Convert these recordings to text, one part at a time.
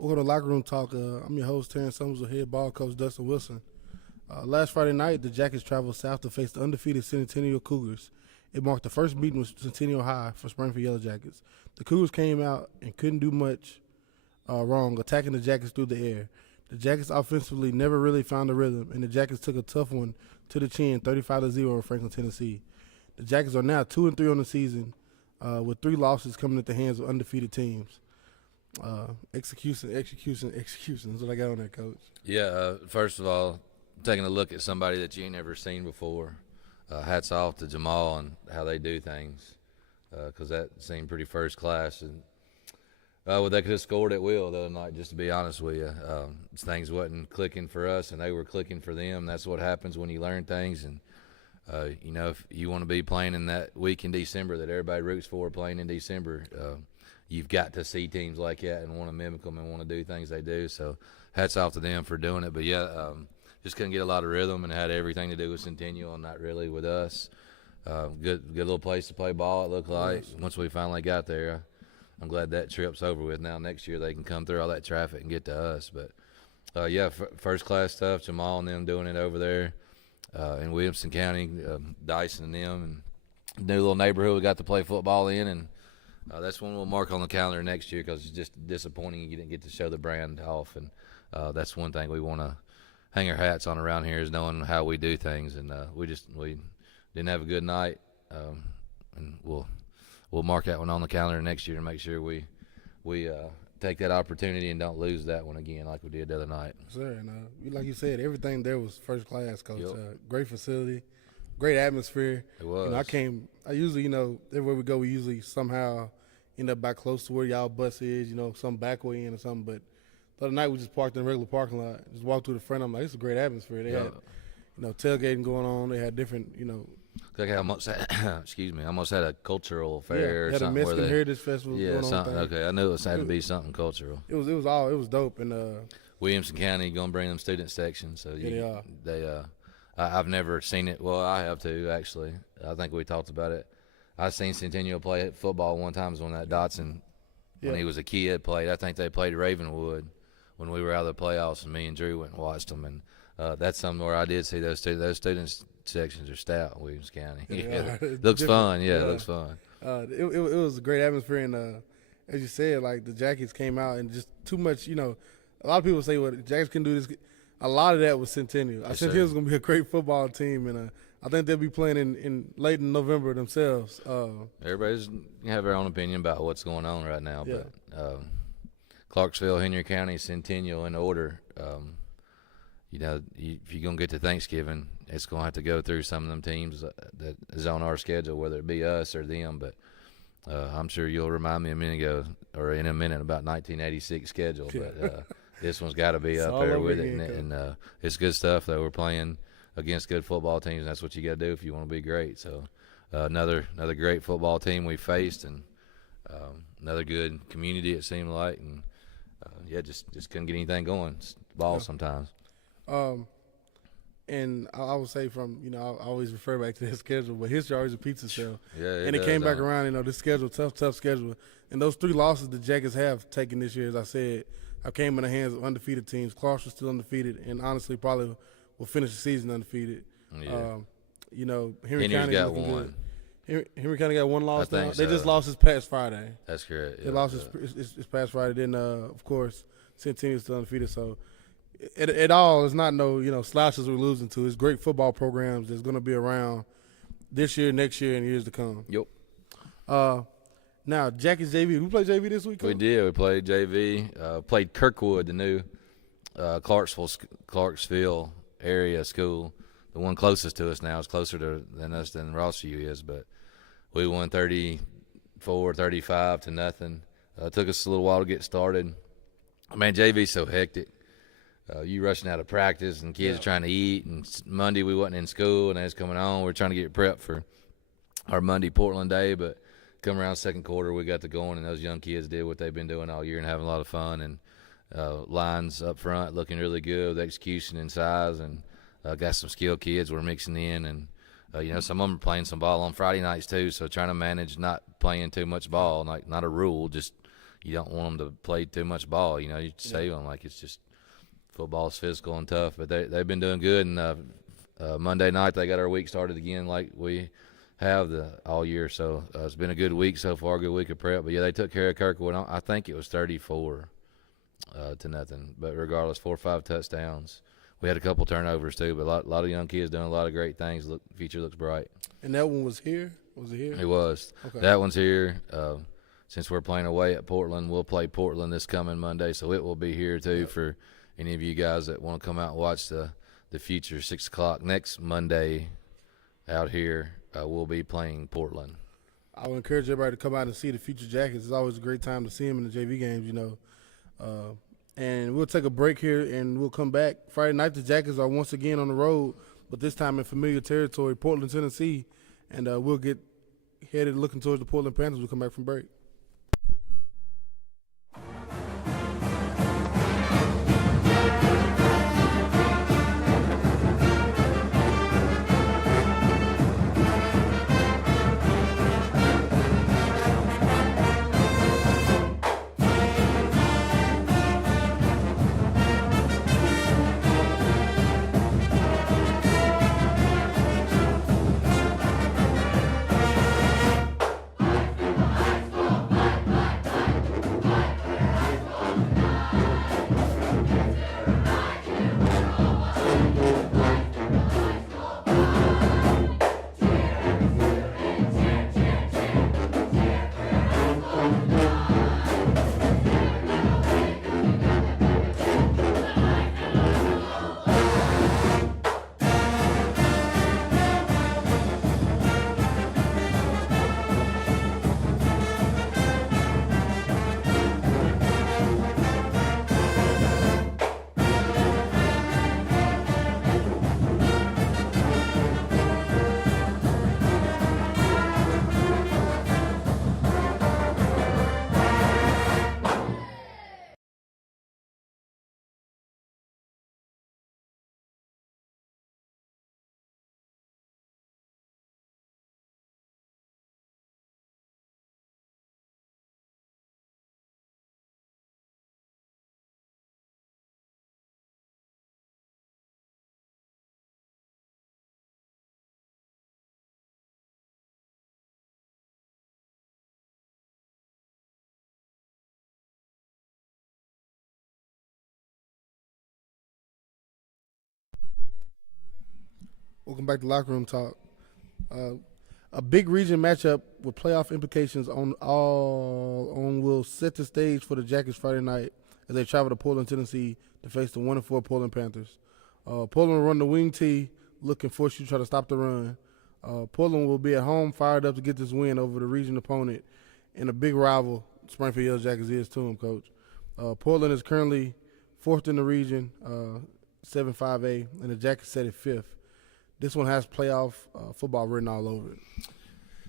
Welcome to Locker Room Talk. I'm your host, Terrence Summers, with head ball coach Dustin Wilson. Last Friday night, the Jackets traveled south to face the undefeated Centennial Cougars. It marked the first meeting with Centennial High for Springfield Yellow Jackets. The Cougars came out and couldn't do much wrong, attacking the Jackets through the air. The Jackets offensively never really found a rhythm, and the Jackets took a tough one to the chin, 35-0 in Franklin, Tennessee. The Jackets are now 2-3 on the season, with 3 losses coming at the hands of undefeated teams. Execution is what I got on that, Coach. Yeah, first of all, taking a look at somebody that you ain't never seen before, hats off to Jamal and how they do things, because that seemed pretty first class. And well, they could have scored at will the other night, just to be honest with you. Things wasn't clicking for us, and they were clicking for them. That's what happens when you learn things. And, if you want to be playing in that week in December that everybody roots for, playing in December, you've got to see teams like that and want to mimic them and want to do things they do. So hats off to them for doing it. But, yeah, just couldn't get a lot of rhythm, and it had everything to do with Centennial and not really with us. Good little place to play ball, it looked like, once we finally got there. I'm glad that trip's over with. Now next year they can come through all that traffic and get to us. But, first-class stuff, Jamal and them doing it over there in Williamson County, Dyson and them, and new little neighborhood we got to play football in, and that's one we'll mark on the calendar next year because it's just disappointing you didn't get to show the brand off. And that's one thing we want to hang our hats on around here is knowing how we do things. And we didn't have a good night, and we'll mark that one on the calendar next year to make sure we take that opportunity and don't lose that one again like we did the other night. Sir, and like you said, everything there was first class, Coach. Yep. Great facility, great atmosphere. It was. I usually, everywhere we go, we usually somehow end up back close to where y'all bus is, some back way in or something. But the other night we just parked in a regular parking lot, just walked through the front. I'm like, it's a great atmosphere. They had, tailgating going on. They had different, Like I almost had a cultural fair or had something. a Mexican Heritage Festival going on. Something. Okay, I knew it had to be something cultural. It was dope. And Williamson County gonna bring them student sections, so they are. I've never seen it. Well, I have too, actually. I think we talked about it. I seen Centennial play football one time when that Dotson, when he was a kid, played. I think they played Ravenwood when we were out of the playoffs, and me and Drew went and watched them. And that's something where I did see those student sections are stout in Williams County. Looks fun. Yeah, it looks fun. It was a great atmosphere, and as you said, like the Jackets came out and just too much. A lot of people say, "Well, the Jackets can do this." A lot of that was Centennial. Yes, Centennial's going to be a great football team, and I think they'll be playing in late in November themselves. Everybody's have their own opinion about what's going on right now, but Clarksville, Henry County, Centennial in order. If you're going to get to Thanksgiving, it's going to have to go through some of them teams that is on our schedule, whether it be us or them. But I'm sure you'll remind me in a minute about 1986 schedule. But this one's got to be up there with it. And it's good stuff, though. We're playing against good football teams, and that's what you got to do if you want to be great. So another great football team we faced, and another good community, it seemed like. And, just couldn't get anything going. It's ball sometimes. And I would say I always refer back to his schedule, but history always repeats itself. Yeah, and it came back around, this schedule, tough schedule. And those 3 losses the Jackets have taken this year, as I said, have came in the hands of undefeated teams. Clarksville's still undefeated, and honestly probably will finish the season undefeated. Yeah. Henry County got one. Henry County got one loss now. So. They just lost this past Friday. That's correct. They lost this past Friday. Then, of course, Centennial's still undefeated. So it all is not slouches we're losing to. It's great football programs that's going to be around this year, next year, and years to come. Yep. Now, Jackets JV. We played JV this week? We did. We played JV. Played Kirkwood, the new Clarksville area school. The one closest to us now is closer than us than Rossview is, but we won 34-35 to nothing. Took us a little while to get started. Man, JV's so hectic. You rushing out of practice, and kids are trying to eat. And Monday we wasn't in school, and it's coming on. We're trying to get prepped for our Monday Portland day, but come around second quarter, we got to going, and those young kids did what they've been doing all year and having a lot of fun. And lines up front looking really good with execution and size, and got some skilled kids we're mixing in. And, some of them are playing some ball on Friday nights too, so trying to manage not playing too much ball, like not a rule, just you don't want them to play too much ball. You know, you save them like it's just football's physical and tough. But they've been doing good. And Monday night they got our week started again like we have all year. So it's been a good week so far, good week of prep. But, yeah, they took care of Kirkwood. I think it was 34 to nothing. But regardless, 4 or 5 touchdowns. We had a couple turnovers too, but a lot of young kids doing a lot of great things. Future looks bright. And that one was here? Was it here? It was. Okay. That one's here. Since we're playing away at Portland, we'll play Portland this coming Monday, so it will be here too for any of you guys that want to come out and watch the Future. 6 o'clock next Monday out here. We'll be playing Portland. I would encourage everybody to come out and see the Future Jackets. It's always a great time to see them in the JV games, you know. And we'll take a break here, and we'll come back. Friday night, the Jackets are once again on the road, but this time in familiar territory, Portland, Tennessee. And we'll get headed looking towards the Portland Panthers when we come back from break. Welcome back to Locker Room Talk. A big region matchup with playoff implications will set the stage for the Jackets Friday night as they travel to Portland, Tennessee to face the 1-4 Portland Panthers. Portland will run the wing tee, looking for you to try to stop the run. Portland will be at home, fired up to get this win over the region opponent and a big rival Springfield Yellow Jackets is to them, Coach. Portland is currently 4th in the region, 7-5A, and the Jackets set at 5th. This one has playoff football written all over it.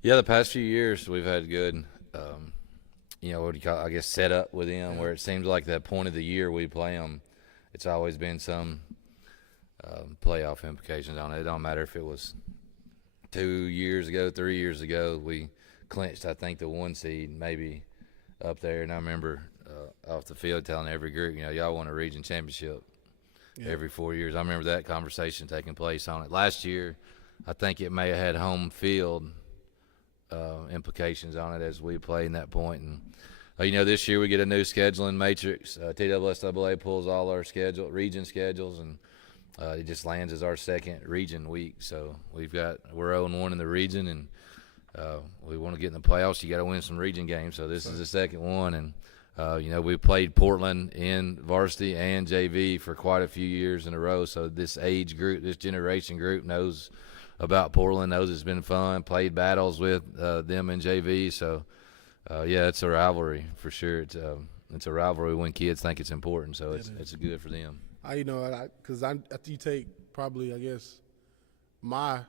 Yeah, the past few years we've had good, what do you call it, I guess, set up with them where it seems like that point of the year we play them, it's always been some playoff implications on it. It don't matter if it was 2 years ago, 3 years ago, we clinched, I think, the 1 seed maybe up there. And I remember off the field telling every group, y'all want a region championship. Every 4 years. I remember that conversation taking place on it. Last year, I think it may have had home field implications on it as we played in that point. And, this year we get a new scheduling matrix. TSSAA pulls all our region schedules, and it just lands as our second region week. So we're 0-1 in the region, and we want to get in the playoffs. You got to win some region games. So this is the second one, and we played Portland in varsity and JV for quite a few years in a row. So this age group, this generation group knows about Portland, knows it's been fun, played battles with them in JV. So, it's a rivalry for sure. It's a rivalry when kids think it's important. So it's good for them. Because you take probably, I guess, my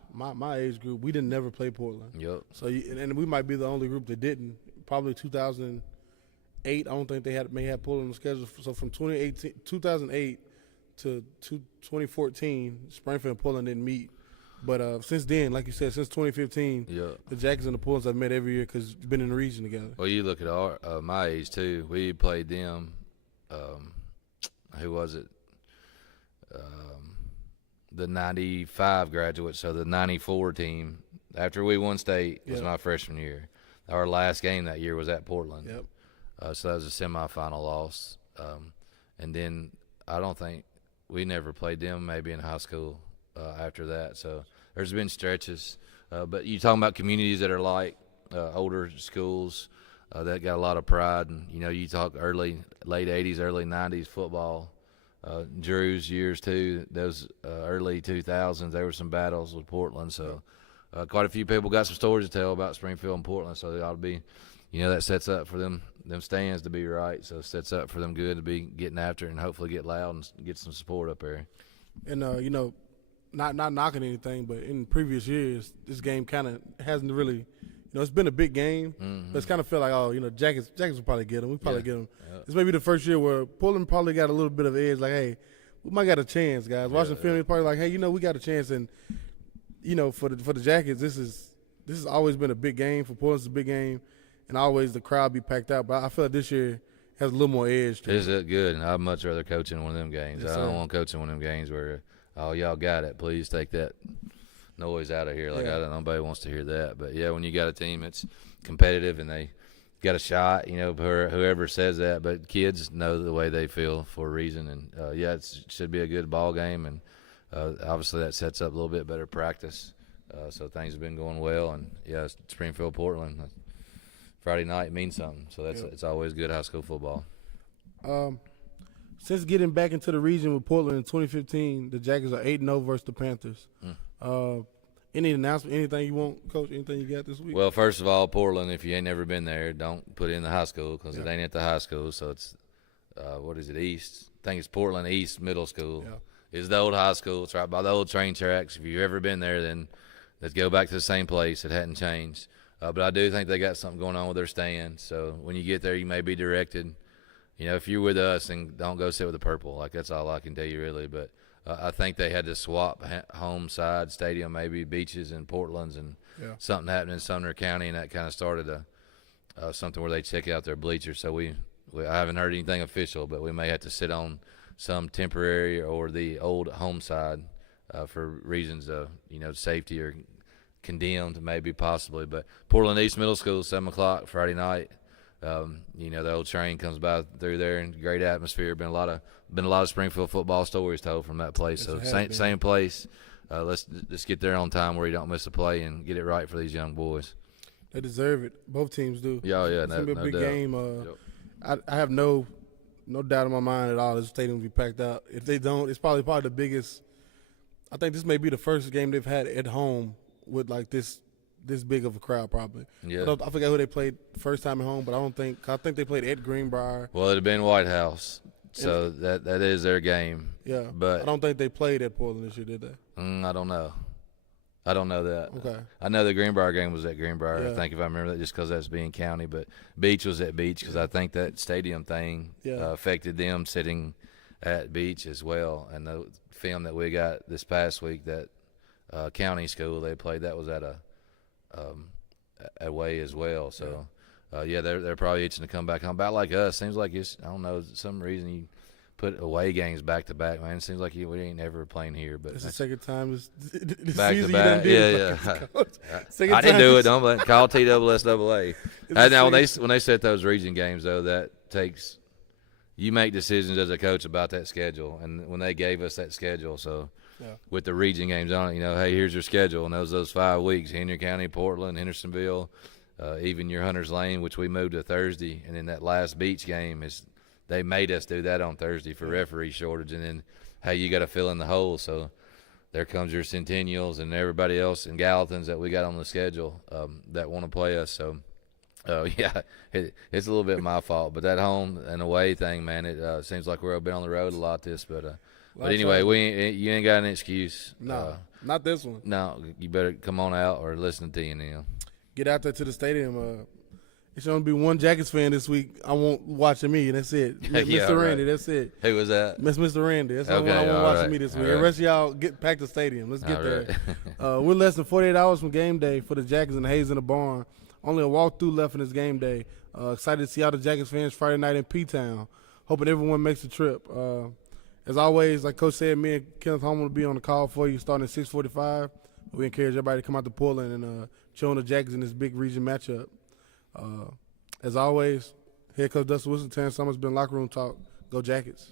age group, we didn't never play Portland. Yep. So and we might be the only group that didn't. Probably 2008, I don't think they may have Portland on the schedule. So from 2008 to 2014, Springfield and Portland didn't meet. But since then, like you said, since 2015, Yeah. the Jackets and the Pullens have met every year because we've been in the region together. Well, you look at our my age too. We played them. Who was it? The '95 graduates. So the '94 team. After we won state was my freshman year. Our last game that year was at Portland. Yep. So that was a semifinal loss. And then I don't think we never played them maybe in high school after that. So there's been stretches. But you talking about communities that are like older schools that got a lot of pride. And, you talk late 80s, early 90s football. Drew's years too, those early 2000s, there were some battles with Portland. So quite a few people got some stories to tell about Springfield and Portland. So they ought to be, that sets up for them stands to be right. So it sets up for them good to be getting after it and hopefully get loud and get some support up there. And, not knocking anything, but in previous years, this game kind of hasn't really, it's been a big game. Mm-hmm. But it's kind of felt like, Jackets will probably get them. We probably get them. Yep. This may be the first year where Portland probably got a little bit of edge, like, hey, we might got a chance, guys. Watching film, he's probably like, hey, we got a chance. And, for the Jackets, this has always been a big game. For Portland, it's a big game. And always the crowd be packed out. But I feel like this year has a little more edge to it. Is it good? I'd much rather coach in one of them games. Yes, I don't sir. want to coach in one of them games where, y'all got it. Please take that noise out of here. Like, nobody wants to hear that. But, yeah, when you got a team that's competitive and they got a shot, whoever says that. But kids know the way they feel for a reason. And, it should be a good ball game. And, obviously that sets up a little bit better practice. So things have been going well. And, Springfield, Portland, Friday night means something. So it's always good high school football. Since getting back into the region with Portland in 2015, the Jackets are 8-0 versus the Panthers. Any announcement, anything you want, Coach, anything you got this week? Well, first of all, Portland, if you ain't never been there, don't put it in the high school because it ain't at the high school. So it's, what is it, East? I think it's Portland East Middle School. Yeah. It's the old high school. It's right by the old train tracks. If you've ever been there, then let's go back to the same place. It hadn't changed. But I do think they got something going on with their stand. So when you get there, you may be directed. If you're with us, then don't go sit with the purple. Like, that's all I can tell you, really. But I think they had to swap home side stadium, maybe Beaches and Portland's, and something happened in Sumner County, and that kind of started something where they check out their bleachers. So I haven't heard anything official, but we may have to sit on some temporary or the old home side for reasons of safety or condemned, maybe possibly. But Portland East Middle School, 7 o'clock Friday night. The old train comes by through there, and great atmosphere. Been a lot of Springfield football stories told from that place. So same place. Let's just get there on time where you don't miss a play and get it right for these young boys. They deserve it. Both teams do. Yeah, It's gonna be a no big doubt. game. I have no doubt in my mind at all this stadium will be packed out. If they don't, it's probably the biggest. I think this may be the first game they've had at home with like this big of a crowd, probably. Yeah. I forget who they played first time at home, but I think they played at Greenbrier. Well, it'd have been White House, so that is their game. Yeah, but I don't think they played at Portland this year, did they? I don't know. I don't know that. Okay. I know the Greenbrier game was at Greenbrier. Yeah. I think if I remember that, just because that's being county. But Beach was at Beach because I think that stadium thing affected them sitting at Beach as well. And the film that we got this past week, that county school they played, that was at a away as well. So they're probably itching to come back home. About like us, seems like it's, I don't know, some reason you put away games back to back, man. It seems like we ain't ever playing here, but It's the second time this back season to back. you done did it. I didn't do it. Don't let call TSSAA. Now when they set those region games though, that takes, you make decisions as a coach about that schedule, and when they gave us that schedule, so. Yeah. With the region games on it, hey, here's your schedule, and those 5 weeks: Henry County, Portland, Hendersonville, even your Hunters Lane, which we moved to Thursday, and then that last Beach game they made us do that on Thursday for referee shortage, and then hey, you got to fill in the hole. So there comes your Centennials and everybody else and Gallatins that we got on the schedule that want to play us. So it's a little bit my fault, but that home and away thing, man, it seems like we've been on the road a lot But anyway, you ain't got an excuse. No, not this one. No, you better come on out or listen to TNM. Get out there to the stadium. It's going to be one Jackets fan this week. I won't watching me. That's it. Yeah, Mr. right. Randy, that's it. Who was that? That's Mr. Randy. That's the Okay, one I won't all watch right, me this all week. right. The rest of y'all get pack the stadium. Let's get All there. right. We're less than 48 hours from game day for the Jackets and the Hayes in the barn. Only a walkthrough left in this game day. Excited to see all the Jackets fans Friday night in P-Town. Hoping everyone makes the trip. As always, like Coach said, me and Kenneth Holman will be on the call for you starting at 6:45. We encourage everybody to come out to Portland and cheer on the Jackets in this big region matchup. As always, head coach Dustin Wilson, Terrence Summers, been Locker Room Talk. Go Jackets.